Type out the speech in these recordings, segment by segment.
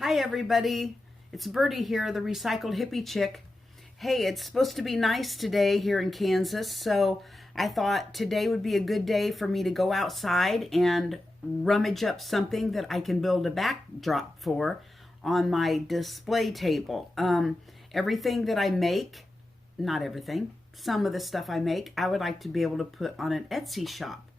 Hi everybody, it's Birdie here, the Recycled Hippie Chick. Hey, it's supposed to be nice today here in Kansas, so I thought today would be a good day for me to go outside and rummage up something that I can build a backdrop for on my display table. Everything that I make, not everything, some of the stuff I make, I would like to be able to put on an Etsy shop.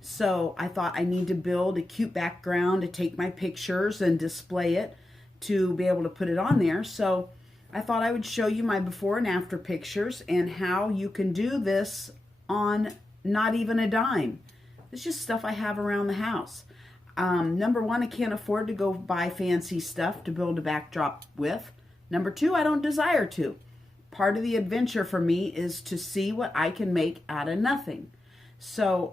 So I thought I need to build a cute background to take my pictures and display it to be able to put it on there. So I thought I would show you my before and after pictures and how you can do this on not even a dime. It's just stuff I have around the house. Number one, I can't afford to go buy fancy stuff to build a backdrop with. Number two, I don't desire to. Part of the adventure for me is to see what I can make out of nothing. So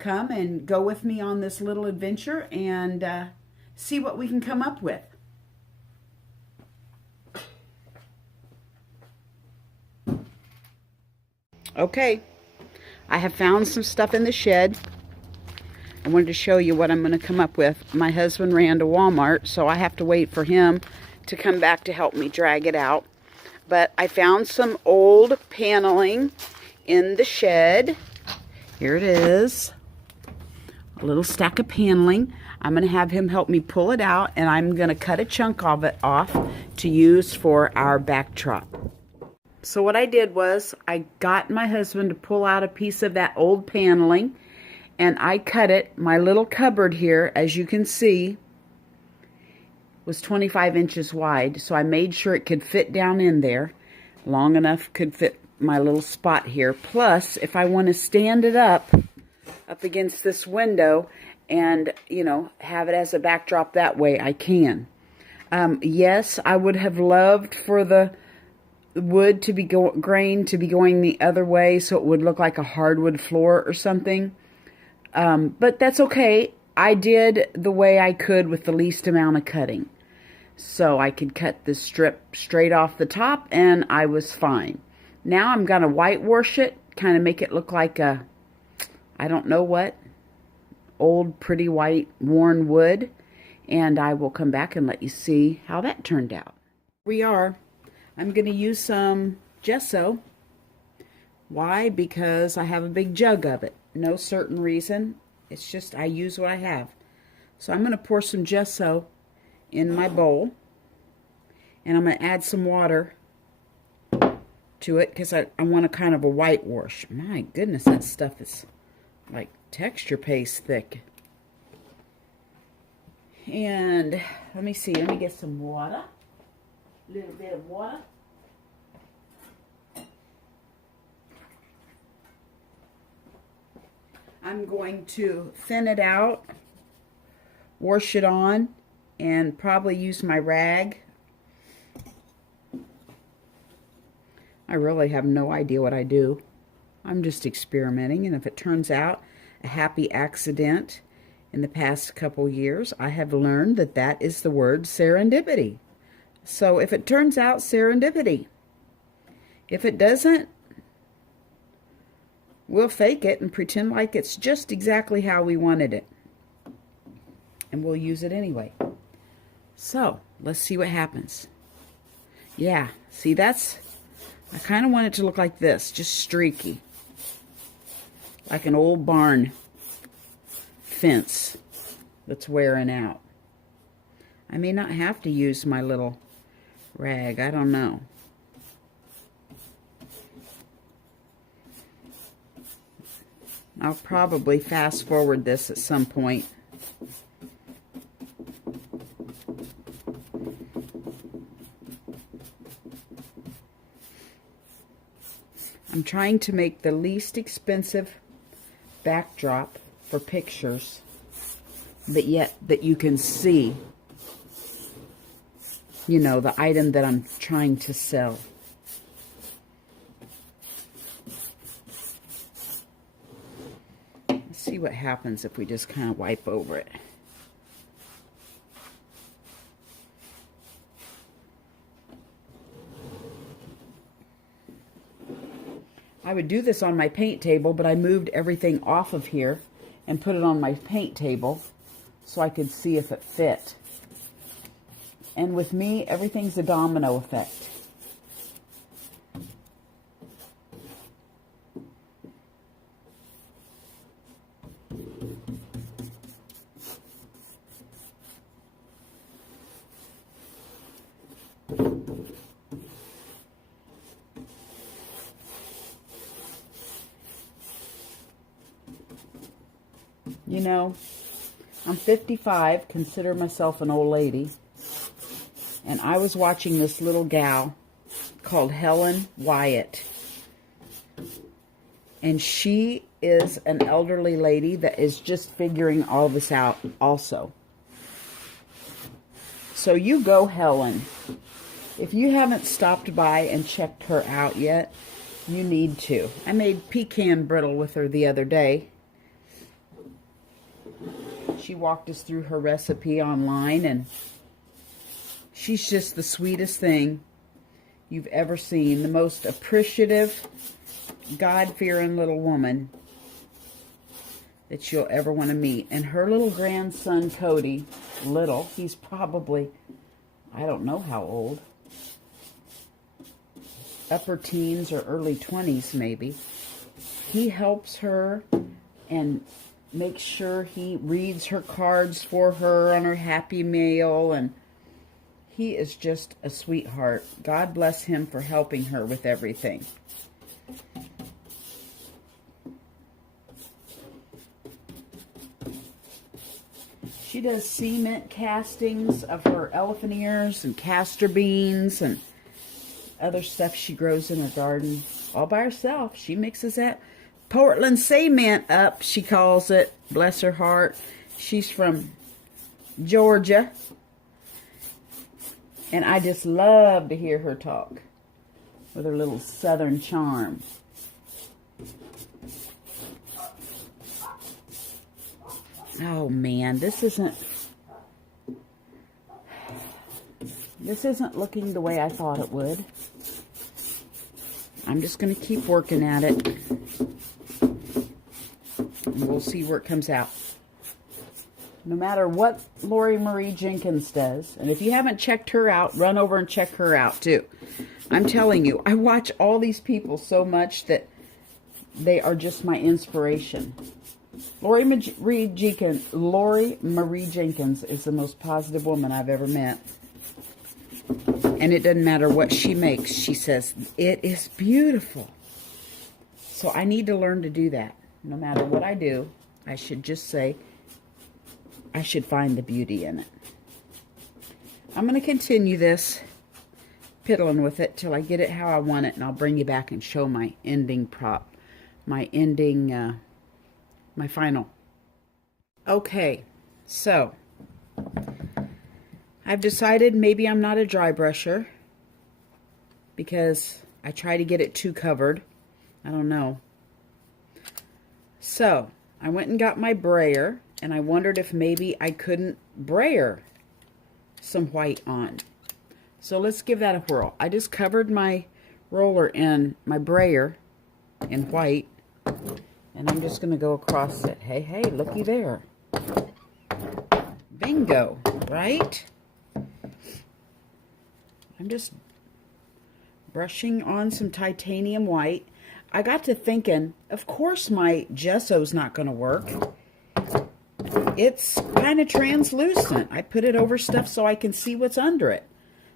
come and go with me on this little adventure and see what we can come up with. Okay, I have found some stuff in the shed. I wanted to show you what I'm going to come up with. My husband ran to Walmart, so I have to wait for him to come back to help me drag it out. But I found some old paneling in the shed. Here it is. A little stack of paneling. I'm going to have him help me pull it out, and I'm going to cut a chunk of it off to use for our backdrop. So what I did was I got my husband to pull out a piece of that old paneling, and I cut it. My little cupboard here, as you can see, was 25 inches wide, so I made sure it could fit down in there. Long enough could fit my little spot here. Plus, if I want to stand it up against this window and, you know, have it as a backdrop that way, I can. Yes, I would have loved for the wood to be grain to be going the other way so it would look like a hardwood floor or something. But that's okay. I did the way I could with the least amount of cutting. So I could cut this strip straight off the top and I was fine. Now I'm going to whitewash it, kind of make it look like a, I don't know what, old pretty white worn wood. And I will come back and let you see how that turned out. We are. I'm going to use some gesso. Why? Because I have a big jug of it. No certain reason. It's just I use what I have. So I'm going to pour some gesso in my bowl. And I'm going to add some water to it because I want a kind of a whitewash. My goodness, that stuff is like texture paste thick. And let me see. Let me get some water. A little bit of water. I'm going to thin it out, wash it on, and probably use my rag. I really have no idea what I do. I'm just experimenting, and if it turns out a happy accident in the past couple years, I have learned that that is the word serendipity. So if it turns out, serendipity. If it doesn't, we'll fake it and pretend like it's just exactly how we wanted it. And we'll use it anyway. So, let's see what happens. Yeah, see that's, I kind of want it to look like this, just streaky. Like an old barn fence that's wearing out. I may not have to use my little rag, I don't know. I'll probably fast forward this at some point. I'm trying to make the least expensive backdrop for pictures, but yet that you can see, you know, the item that I'm trying to sell. Let's see what happens if we just kind of wipe over it. I would do this on my paint table, but I moved everything off of here and put it on my paint table so I could see if it fit. And with me, everything's a domino effect. You know, I'm 55, consider myself an old lady, and I was watching this little gal called Helen Wyatt, and she is an elderly lady that is just figuring all this out also. So you go, Helen. If you haven't stopped by and checked her out yet, you need to. I made pecan brittle with her the other day. She walked us through her recipe online, and she's just the sweetest thing you've ever seen. The most appreciative, God-fearing little woman that you'll ever want to meet. And her little grandson, Cody, he's probably, I don't know how old, upper teens or early 20s maybe. He helps her and makes sure he reads her cards for her on her Happy Mail, and he is just a sweetheart. God bless him for helping her with everything. She does cement castings of her elephant ears and castor beans and other stuff she grows in her garden all by herself. She mixes that Portland cement up, she calls it. Bless her heart. She's from Georgia. And I just love to hear her talk with her little southern charm. Oh man, this isn't looking the way I thought it would. I'm just going to keep working at it. And we'll see where it comes out. No matter what Lori Marie Jenkins does, and if you haven't checked her out, run over and check her out too. I'm telling you, I watch all these people so much that they are just my inspiration. Lori Marie Jenkins is the most positive woman I've ever met. And it doesn't matter what she makes. She says, it is beautiful. So I need to learn to do that. No matter what I do, I should just say, I should find the beauty in it. I'm going to continue this, piddling with it till I get it how I want it, and I'll bring you back and show my ending my final. Okay, so I've decided maybe I'm not a dry brusher because I try to get it too covered. I don't know. So I went and got my brayer, and I wondered if maybe I couldn't brayer some white on. So let's give that a whirl. I just covered my roller in my brayer in white, and I'm just going to go across it. Hey, hey, looky there. Bingo, right? I'm just brushing on some titanium white. I got to thinking, of course my gesso's not going to work. It's kind of translucent. I put it over stuff so I can see what's under it.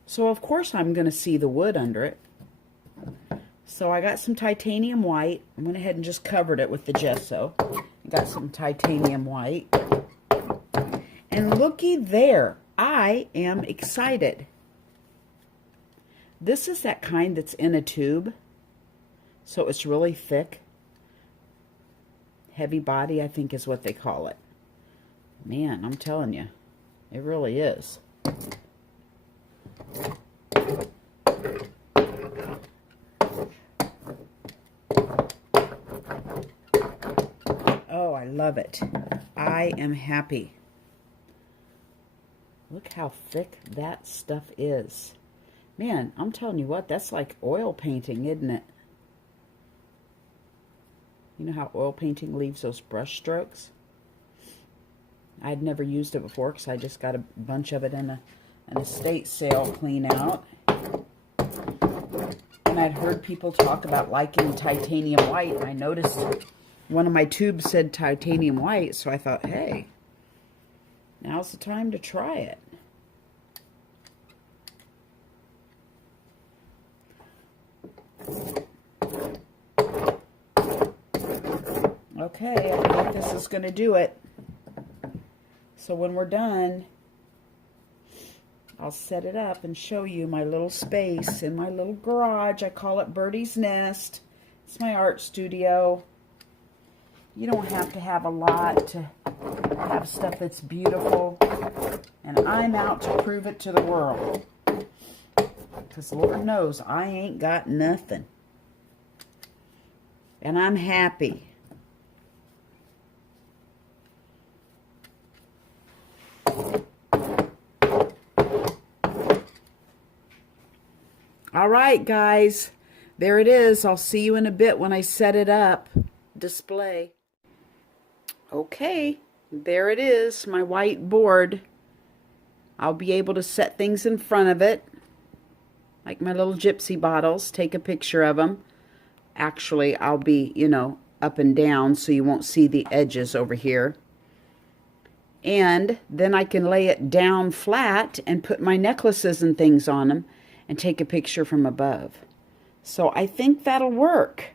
So of course I'm going to see the wood under it. So I got some titanium white. I went ahead and just covered it with the gesso. Got some titanium white. And looky there. I am excited. This is that kind that's in a tube. So it's really thick. Heavy body, I think is what they call it. Man, I'm telling you, it really is. Oh, I love it. I am happy. Look how thick that stuff is. Man, I'm telling you what, that's like oil painting, isn't it? You know how oil painting leaves those brush strokes? I'd never used it before because I just got a bunch of it in a an estate sale clean out. And I'd heard people talk about liking titanium white, and I noticed one of my tubes said titanium white, so I thought, hey, now's the time to try it. Okay, I think this is going to do it. So when we're done, I'll set it up and show you my little space in my little garage. I call it Birdie's Nest. It's my art studio. You don't have to have a lot to have stuff that's beautiful. And I'm out to prove it to the world. Because Lord knows I ain't got nothing. And I'm happy. All right, guys, there it is. I'll see you in a bit when I set it up. Display. Okay, there it is, my white board. I'll be able to set things in front of it, like my little gypsy bottles, take a picture of them. Actually, I'll be, you know, up and down so you won't see the edges over here. And then I can lay it down flat and put my necklaces and things on them and take a picture from above. So I think that'll work.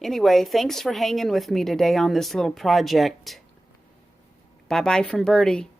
Anyway, thanks for hanging with me today on this little project. Bye-bye from Birdie.